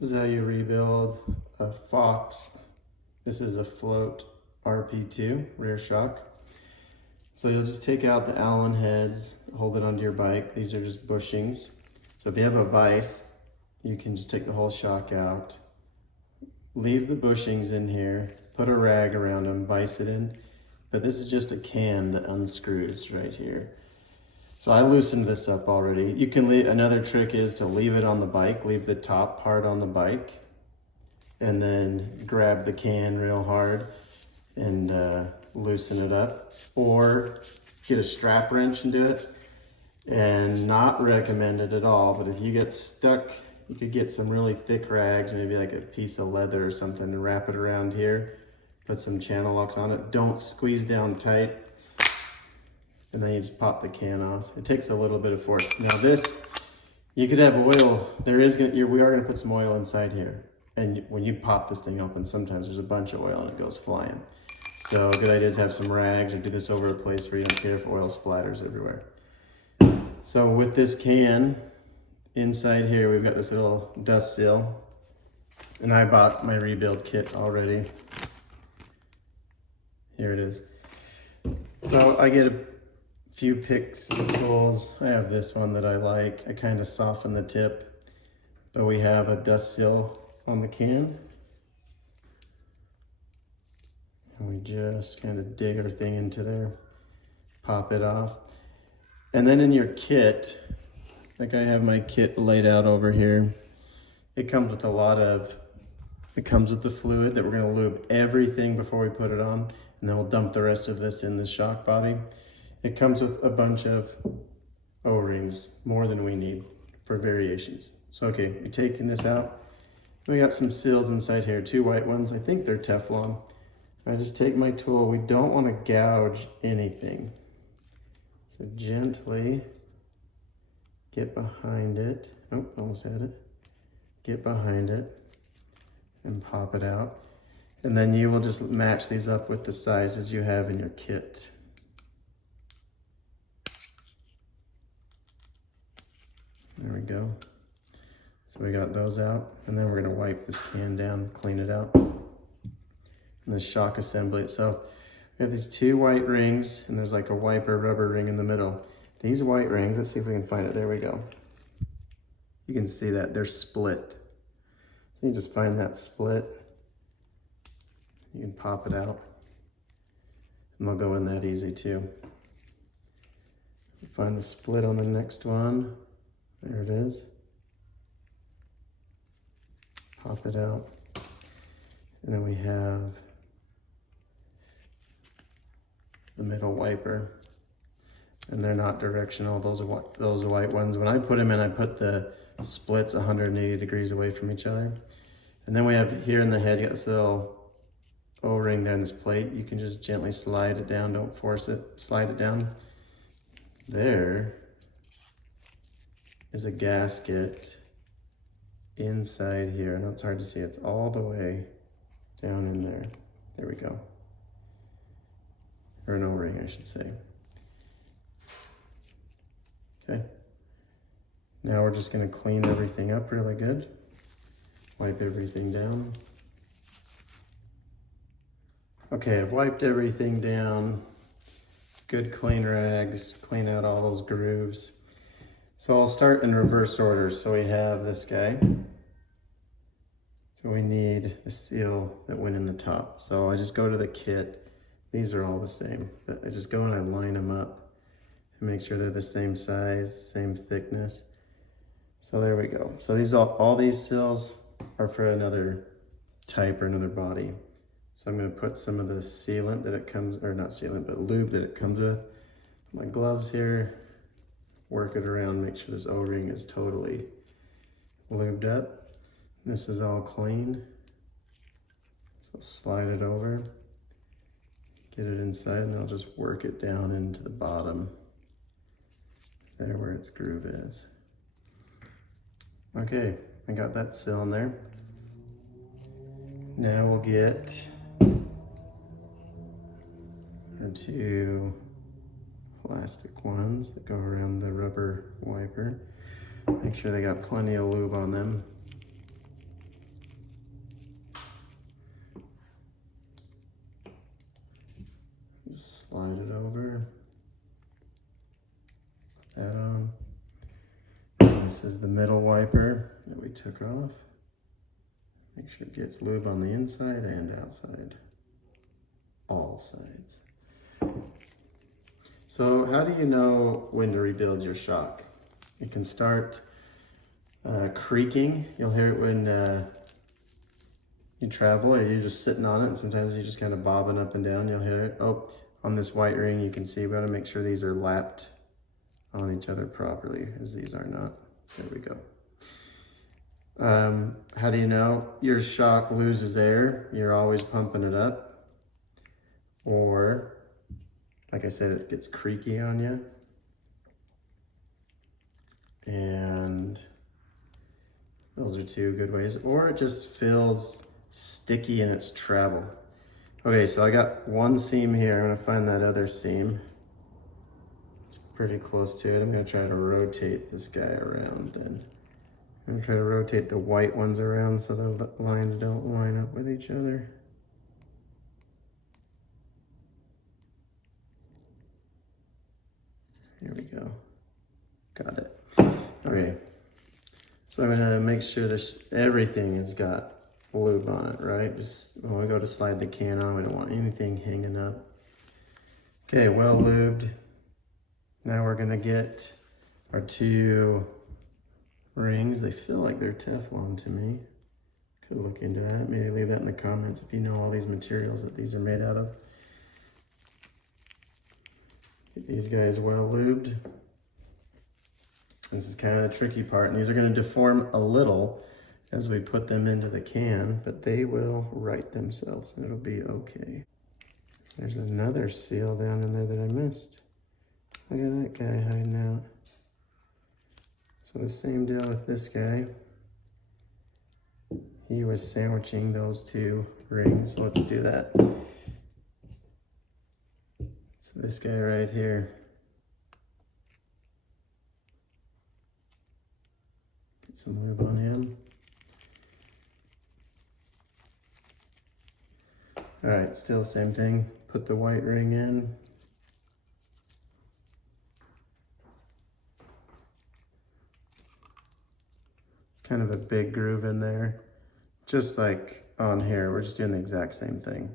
This is how you rebuild a Fox. This is a Float RP2 rear shock. So you'll just take out the Allen heads, hold it onto your bike. These are just bushings. So if you have a vise, you can just take the whole shock out, leave the bushings in here, put a rag around them, vise it in. But this is just a can that unscrews right here. So I loosened this up already. You can leave, another trick is to leave it on the bike, leave the top part on the bike, and then grab the can real hard and loosen it up. Or get a strap wrench and do it. And not recommended at all, but if you get stuck, you could get some really thick rags, maybe like a piece of leather or something, and wrap it around here. Put some channel locks on it. Don't squeeze down tight. And then you just pop the can off. It takes a little bit of force. Now this, you could have oil. We are gonna put some oil inside here. And when you pop this thing open, sometimes there's a bunch of oil and it goes flying. So a good idea is to have some rags or do this over a place where you don't care if oil splatters everywhere. So with this can, inside here, we've got this little dust seal. And I bought my rebuild kit already. Here it is. So I get a few picks, tools. I have this one that I like. I kind of soften the tip, but we have a dust seal on the can. And we just kind of dig our thing into there, pop it off. And then in your kit, like I have my kit laid out over here, it comes with it comes with the fluid that we're gonna lube everything before we put it on, and then we'll dump the rest of this in the shock body. It comes with a bunch of O-rings, more than we need for variations. So okay, we're taking this out. We got some seals inside here, 2 white ones. I think they're Teflon. I just take my tool. We don't want to gouge anything. So gently get behind it. Oh, almost had it. Get behind it and pop it out. And then you will just match these up with the sizes you have in your kit. There we go. So we got those out, and then we're gonna wipe this can down, clean it out. And the shock assembly itself, we have these 2 white rings, and there's like a wiper rubber ring in the middle. These white rings, let's see if we can find it, there we go. You can see that, they're split. So you just find that split, you can pop it out, and they'll go in that easy too. Find the split on the next one. There it is. Pop it out. And then we have the middle wiper. And they're not directional, those white ones. When I put them in, I put the splits 180 degrees away from each other. And then we have here in the head, you got this little O-ring there in this plate. You can just gently slide it down, don't force it, slide it down. There is a gasket inside here. I know it's hard to see, it's all the way down in there. There we go. Or an O-ring, I should say. Okay. Now we're just gonna clean everything up really good. Wipe everything down. Okay, I've wiped everything down. Good clean rags, clean out all those grooves. So I'll start in reverse order. So we have this guy. So we need the seal that went in the top. So I just go to the kit. These are all the same, but I just go and I line them up and make sure they're the same size, same thickness. So there we go. So these all these seals are for another type or another body. So I'm gonna put some of the sealant that it comes, or not sealant, but lube that it comes with. My gloves here. Work it around, make sure this O-ring is totally lubed up. This is all clean. So slide it over, get it inside, and then I'll just work it down into the bottom, there where its groove is. Okay, I got that seal in there. Now we'll get our 2 plastic ones that go around the rubber wiper. Make sure they got plenty of lube on them. Just slide it over. Put that on. And this is the middle wiper that we took off. Make sure it gets lube on the inside and outside. All sides. So how do you know when to rebuild your shock? It can start creaking. You'll hear it when you travel or you're just sitting on it, and sometimes you're just kind of bobbing up and down. You'll hear it. Oh, on this white ring you can see we got to make sure these are lapped on each other properly, as these are not. There we go. How do you know? Your shock loses air. You're always pumping it up. Or, like I said, it gets creaky on you. And those are two good ways. Or it just feels sticky in its travel. Okay, so I got one seam here. I'm gonna find that other seam. It's pretty close to it. I'm gonna try to rotate this guy around then. I'm gonna try to rotate the white ones around so the lines don't line up with each other. Here we go. Got it. Okay. So I'm gonna make sure that everything has got lube on it, right? Just when we go to slide the can on, we don't want anything hanging up. Okay, well lubed. Now we're gonna get our two rings. They feel like they're Teflon to me. Could look into that. Maybe leave that in the comments if you know all these materials that these are made out of. Get these guys well lubed. This is kind of the tricky part, and these are going to deform a little as we put them into the can, but they will right themselves and it'll be okay. There's another seal down in there that I missed. Look at that guy hiding out. So the same deal with this guy. He was sandwiching those two rings, so let's do that. So this guy right here. Get some lube on him. All right, still same thing. Put the white ring in. It's kind of a big groove in there. Just like on here, we're just doing the exact same thing.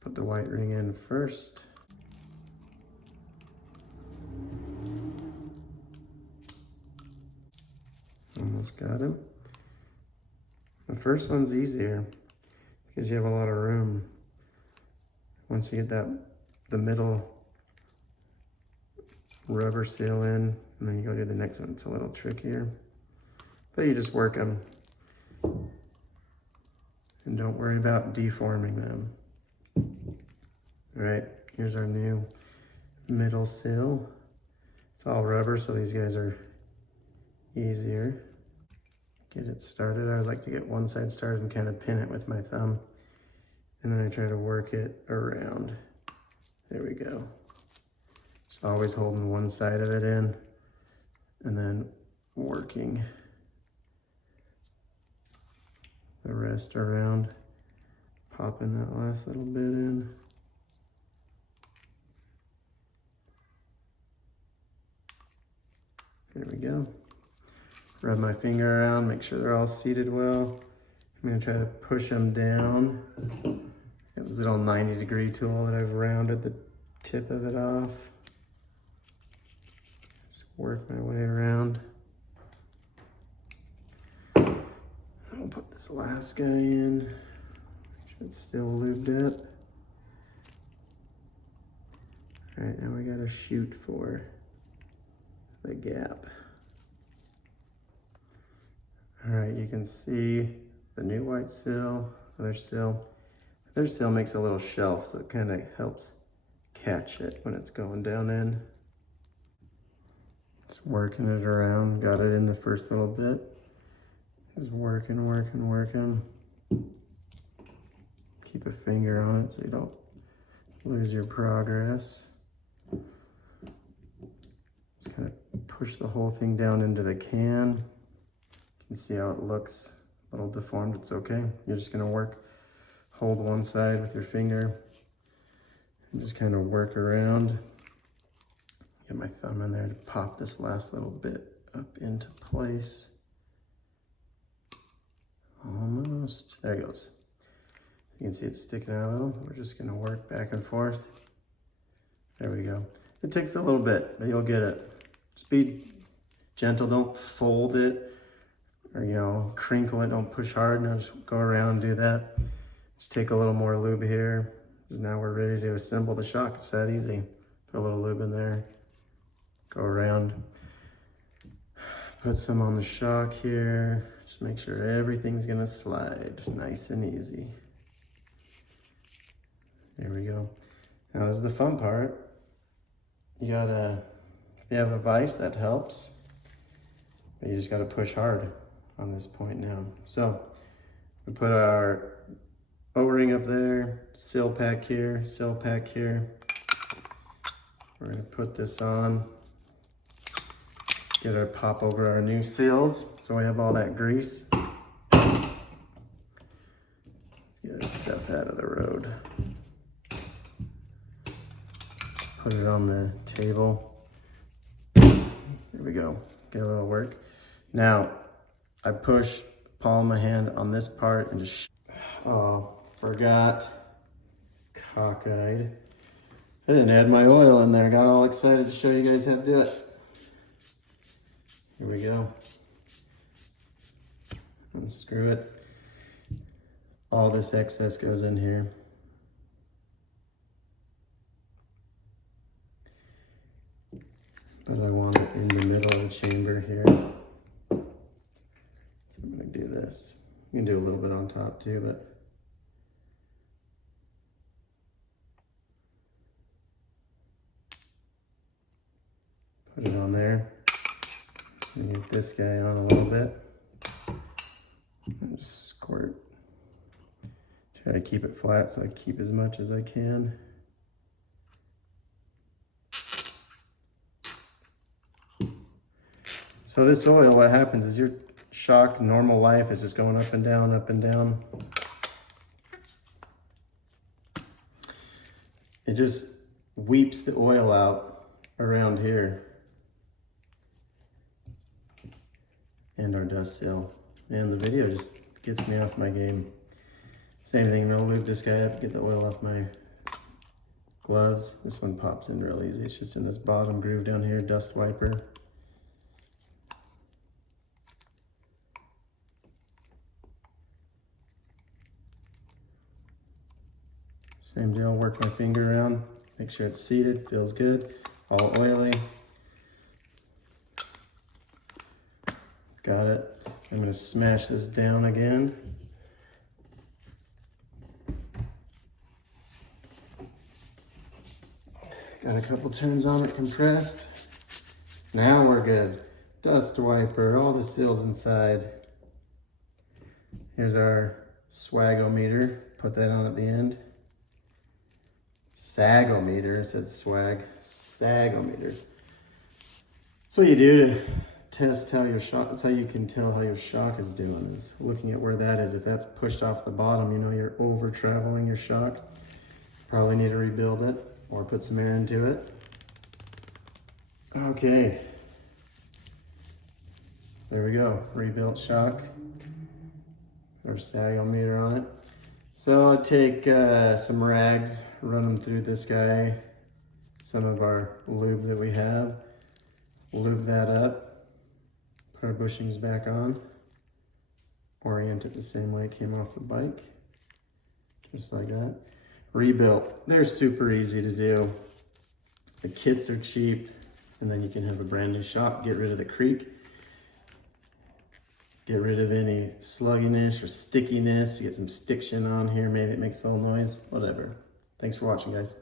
Put the white ring in first. Almost got him. The first one's easier because you have a lot of room. Once you get the middle rubber seal in, and then you go to the next one, it's a little trickier. But you just work them. And don't worry about deforming them. All right, here's our new middle seal. It's all rubber, so these guys are easier. Get it started. I always like to get one side started and kind of pin it with my thumb. And then I try to work it around. There we go. Just always holding one side of it in and then working the rest around. Popping that last little bit in. There we go. Rub my finger around, make sure they're all seated well. I'm gonna try to push them down. Got this little 90-degree tool that I've rounded the tip of it off. Just work my way around. I'll put this last guy in. Make sure it's still lubed up. All right, now we gotta shoot for the gap. All right, you can see the new white seal, other seal. Other seal makes a little shelf, so it kind of helps catch it when it's going down in. Just working it around, got it in the first little bit. Just working, working, working. Keep a finger on it so you don't lose your progress. Just kind of push the whole thing down into the can. You can see how it looks a little deformed. It's okay. You're just gonna hold one side with your finger, and just kind of work around. Get my thumb in there to pop this last little bit up into place. Almost. There it goes. You can see it's sticking out a little. We're just going to work back and forth. There we go. It takes a little bit, but you'll get it. Just be gentle. Don't fold it or, you know, crinkle it. Don't push hard. Now just go around and do that. Just take a little more lube here. Because now we're ready to assemble the shock. It's that easy. Put a little lube in there. Go around. Put some on the shock here. Just make sure everything's gonna slide nice and easy. There we go. Now this is the fun part. If you have a vise, that helps. But you just gotta push hard on this point now. So we put our O-ring up there, seal pack here, seal pack here. We're gonna put this on. Get our pop over our new seals so we have all that grease. Let's get this stuff out of the road. Put it on the table. There we go. Get a little work. Now, I push palm of my hand on this part and just, oh, forgot. Cockeyed. I didn't add my oil in there. Got all excited to show you guys how to do it. Here we go. Unscrew it. All this excess goes in here. But I want it in the middle of the chamber here. So I'm gonna do this. You can do a little bit on top too, but put it on there. And get this guy on a little bit. And just squirt. Try to keep it flat so I keep as much as I can. So this oil, what happens is your shock normal life is just going up and down, up and down. It just weeps the oil out around here. And our dust seal. And the video just gets me off my game. Same thing, no lube this guy up, get the oil off my gloves. This one pops in real easy. It's just in this bottom groove down here, dust wiper. Same deal, work my finger around, make sure it's seated, feels good, all oily. Got it. I'm gonna smash this down again. Got a couple turns on it compressed. Now we're good. Dust wiper, all the seals inside. Here's our swagometer. Put that on at the end. Sagometer, I said swag. Sagometer. That's what you do to test how your shock, that's how you can tell how your shock is doing, is looking at where that is. If that's pushed off the bottom, you know you're over traveling your shock. Probably need to rebuild it or put some air into it. Okay. There we go, rebuilt shock. Or sagometer on it. So I'll take some rags, run them through this guy, some of our lube that we have, lube that up. Put our bushings back on, orient it the same way it came off the bike, just like that. Rebuilt, they're super easy to do. The kits are cheap, and then you can have a brand new shock, get rid of the creak, get rid of any slugginess or stickiness, get some stiction on here, maybe it makes a little noise, whatever. Thanks for watching, guys.